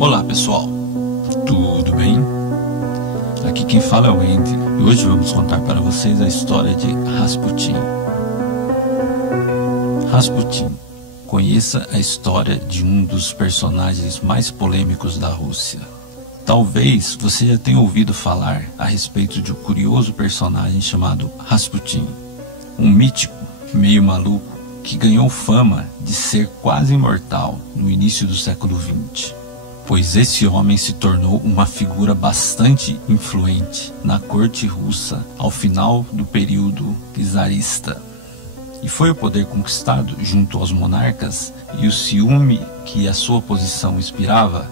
Olá pessoal, tudo bem? Aqui quem fala é o Andy e hoje vamos contar para vocês a história de Rasputin. Rasputin, conheça a história de um dos personagens mais polêmicos da Rússia. Talvez você já tenha ouvido falar a respeito de um curioso personagem chamado Rasputin, um mítico meio maluco que ganhou fama de ser quase imortal no início do século XX. Pois esse homem se tornou uma figura bastante influente na corte russa ao final do período czarista. E foi o poder conquistado junto aos monarcas e o ciúme que a sua posição inspirava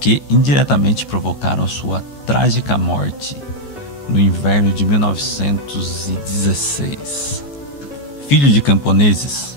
que indiretamente provocaram a sua trágica morte no inverno de 1916. Filho de camponeses,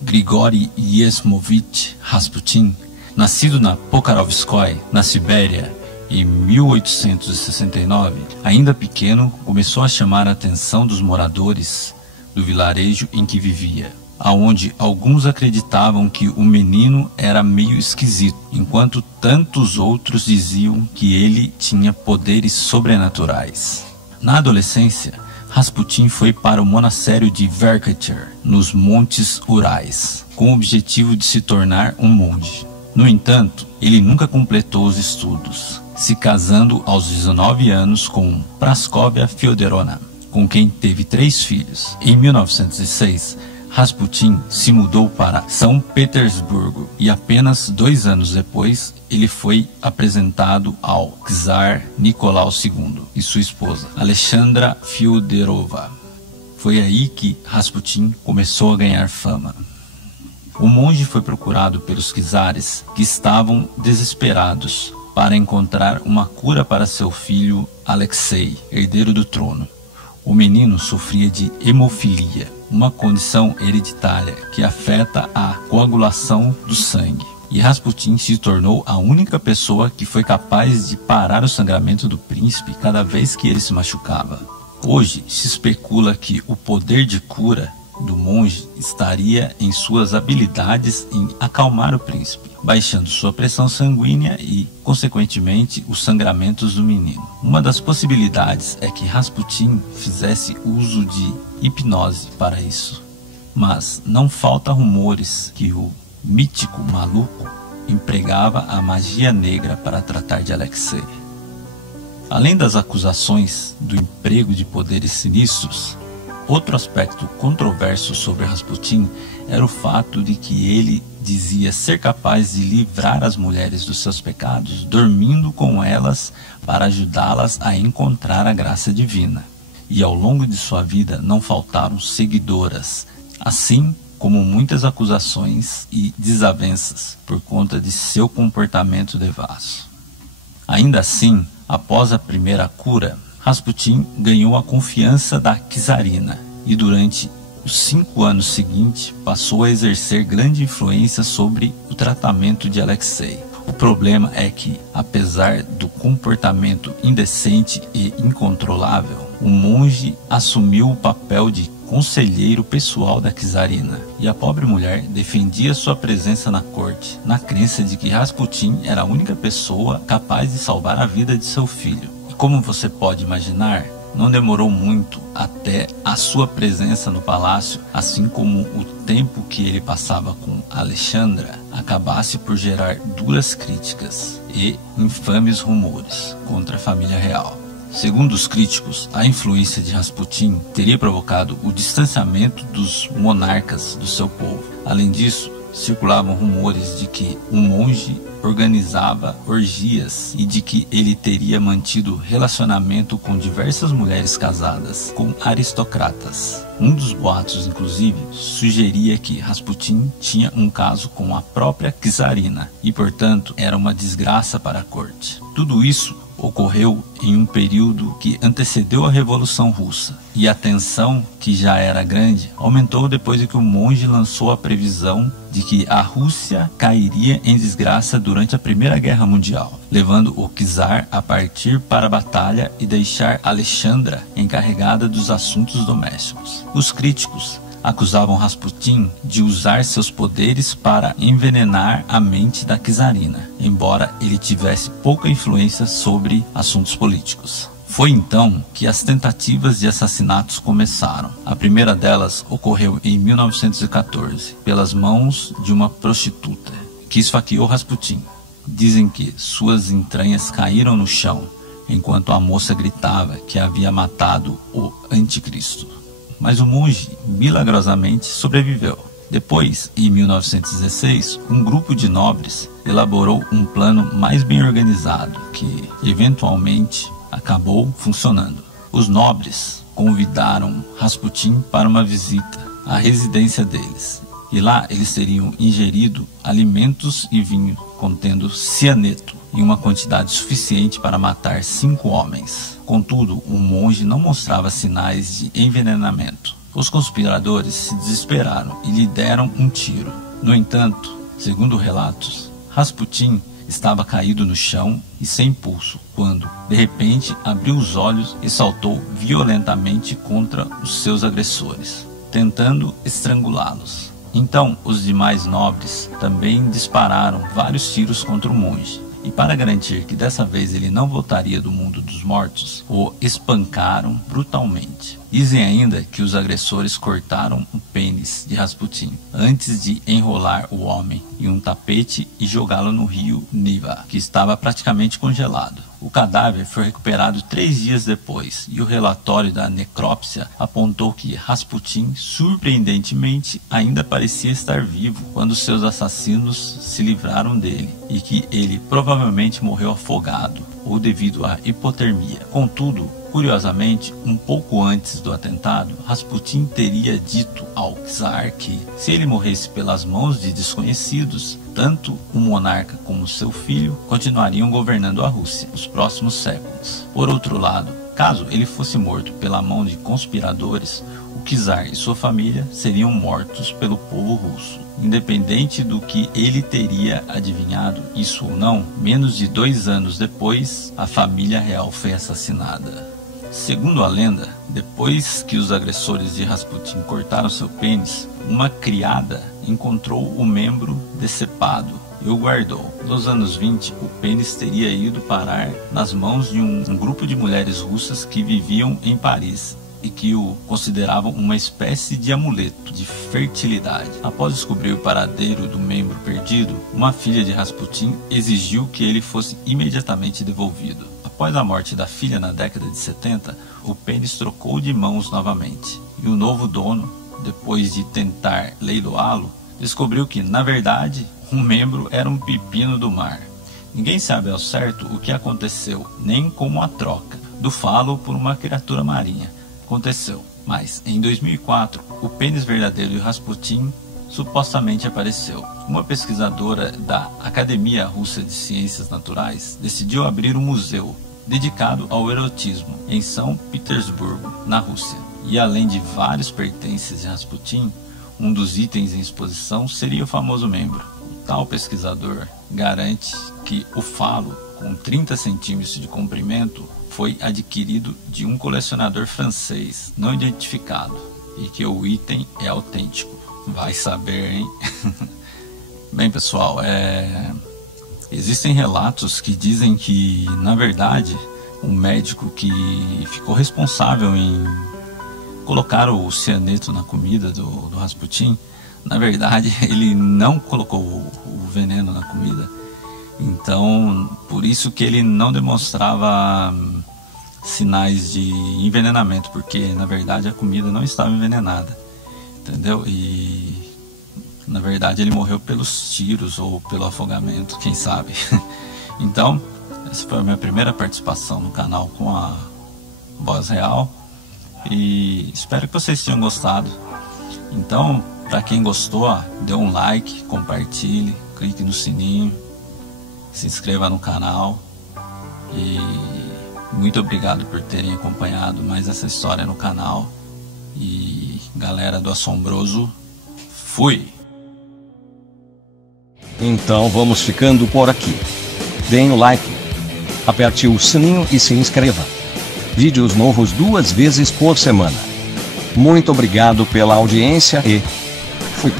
Grigori Yesmovich Rasputin, nascido na Pokrovskoye, na Sibéria, em 1869, ainda pequeno, começou a chamar a atenção dos moradores do vilarejo em que vivia, aonde alguns acreditavam que o menino era meio esquisito, enquanto tantos outros diziam que ele tinha poderes sobrenaturais. Na adolescência, Rasputin foi para o monastério de Verkhovtya, nos Montes Urais, com o objetivo de se tornar um monge. No entanto, ele nunca completou os estudos, se casando aos 19 anos com Praskovia Fyodorovna, com quem teve 3 filhos. Em 1906, Rasputin se mudou para São Petersburgo e apenas 2 anos depois ele foi apresentado ao czar Nicolau II e sua esposa, Alexandra Fyodorova. Foi aí que Rasputin começou a ganhar fama. O monge foi procurado pelos czares que estavam desesperados para encontrar uma cura para seu filho Alexei, herdeiro do trono. O menino sofria de hemofilia, uma condição hereditária que afeta a coagulação do sangue. E Rasputin se tornou a única pessoa que foi capaz de parar o sangramento do príncipe cada vez que ele se machucava. Hoje se especula que o poder de cura do monge estaria em suas habilidades em acalmar o príncipe, baixando sua pressão sanguínea e, consequentemente, os sangramentos do menino. Uma das possibilidades é que Rasputin fizesse uso de hipnose para isso, mas não falta rumores que o mítico maluco empregava a magia negra para tratar de Alexei. Além das acusações do emprego de poderes sinistros, outro aspecto controverso sobre Rasputin era o fato de que ele dizia ser capaz de livrar as mulheres dos seus pecados, dormindo com elas para ajudá-las a encontrar a graça divina. E ao longo de sua vida não faltaram seguidoras, assim como muitas acusações e desavenças por conta de seu comportamento devasso. Ainda assim, após a primeira cura, Rasputin ganhou a confiança da czarina e durante os 5 anos seguintes passou a exercer grande influência sobre o tratamento de Alexei. O problema é que, apesar do comportamento indecente e incontrolável, o monge assumiu o papel de conselheiro pessoal da czarina, e a pobre mulher defendia sua presença na corte, na crença de que Rasputin era a única pessoa capaz de salvar a vida de seu filho. Como você pode imaginar, não demorou muito até a sua presença no palácio, assim como o tempo que ele passava com Alexandra, acabasse por gerar duras críticas e infames rumores contra a família real. Segundo os críticos, a influência de Rasputin teria provocado o distanciamento dos monarcas do seu povo. Além disso, circulavam rumores de que o monge organizava orgias e de que ele teria mantido relacionamento com diversas mulheres casadas com aristocratas. Um dos boatos, inclusive, sugeria que Rasputin tinha um caso com a própria czarina e, portanto, era uma desgraça para a corte. Tudo isso ocorreu em um período que antecedeu a Revolução Russa, e a tensão, que já era grande, aumentou depois de que o monge lançou a previsão de que a Rússia cairia em desgraça durante a Primeira Guerra Mundial, levando o czar a partir para a batalha e deixar Alexandra encarregada dos assuntos domésticos. Os críticos acusavam Rasputin de usar seus poderes para envenenar a mente da czarina, embora ele tivesse pouca influência sobre assuntos políticos. Foi então que as tentativas de assassinatos começaram. A primeira delas ocorreu em 1914, pelas mãos de uma prostituta, que esfaqueou Rasputin. Dizem que suas entranhas caíram no chão, enquanto a moça gritava que havia matado o anticristo. Mas o monge milagrosamente sobreviveu. Depois, em 1916, um grupo de nobres elaborou um plano mais bem organizado, que eventualmente acabou funcionando. Os nobres convidaram Rasputin para uma visita à residência deles, e lá eles teriam ingerido alimentos e vinho contendo cianeto em uma quantidade suficiente para matar 5 homens. Contudo, o monge não mostrava sinais de envenenamento. Os conspiradores se desesperaram e lhe deram um tiro. No entanto, segundo relatos, Rasputin estava caído no chão e sem pulso, quando, de repente, abriu os olhos e saltou violentamente contra os seus agressores, tentando estrangulá-los. Então, os demais nobres também dispararam vários tiros contra o monge, e para garantir que dessa vez ele não voltaria do mundo dos mortos, o espancaram brutalmente. Dizem ainda que os agressores cortaram o pênis de Rasputin antes de enrolar o homem em um tapete e jogá-lo no rio Neva, que estava praticamente congelado. O cadáver foi recuperado 3 dias depois, e o relatório da necrópsia apontou que Rasputin, surpreendentemente, ainda parecia estar vivo quando seus assassinos se livraram dele, e que ele provavelmente morreu afogado ou devido à hipotermia. Contudo, curiosamente, um pouco antes do atentado, Rasputin teria dito ao czar que, se ele morresse pelas mãos de desconhecidos, tanto o monarca como seu filho continuariam governando a Rússia nos próximos séculos. Por outro lado, caso ele fosse morto pela mão de conspiradores, o czar e sua família seriam mortos pelo povo russo. Independente do que ele teria adivinhado, isso ou não, menos de 2 anos depois, a família real foi assassinada. Segundo a lenda, depois que os agressores de Rasputin cortaram seu pênis, uma criada encontrou o membro decepado e o guardou. Nos anos 20, o pênis teria ido parar nas mãos de um grupo de mulheres russas que viviam em Paris e que o consideravam uma espécie de amuleto de fertilidade. Após descobrir o paradeiro do membro perdido, uma filha de Rasputin exigiu que ele fosse imediatamente devolvido. Após a morte da filha na década de 70, o pênis trocou de mãos novamente, e o novo dono, depois de tentar leiloá-lo, descobriu que, na verdade, um membro era um pepino do mar. Ninguém sabe ao certo o que aconteceu, nem como a troca do falo por uma criatura marinha aconteceu. Mas, em 2004, o pênis verdadeiro de Rasputin supostamente apareceu. Uma pesquisadora da Academia Russa de Ciências Naturais decidiu abrir um museu dedicado ao erotismo em São Petersburgo, na Rússia. E além de vários pertences de Rasputin, um dos itens em exposição seria o famoso membro. O tal pesquisador garante que o falo, com 30 centímetros de comprimento, foi adquirido de um colecionador francês não identificado e que o item é autêntico. Vai saber, hein? Bem, pessoal, existem relatos que dizem que, na verdade, o médico que ficou responsável em colocar o cianeto na comida do Rasputin, na verdade, ele não colocou o veneno na comida. Então, por isso que ele não demonstrava sinais de envenenamento, porque, na verdade, a comida não estava envenenada, entendeu? E, na verdade, ele morreu pelos tiros ou pelo afogamento, quem sabe. Então, essa foi a minha primeira participação no canal com a voz real, e espero que vocês tenham gostado. Então, para quem gostou, dê um like, compartilhe, clique no sininho, se inscreva no canal, e muito obrigado por terem acompanhado mais essa história no canal. E galera do Assombroso, fui! Então vamos ficando por aqui. Deem o like, aperte o sininho e se inscreva. Vídeos novos 2 vezes por semana. Muito obrigado pela audiência e fui.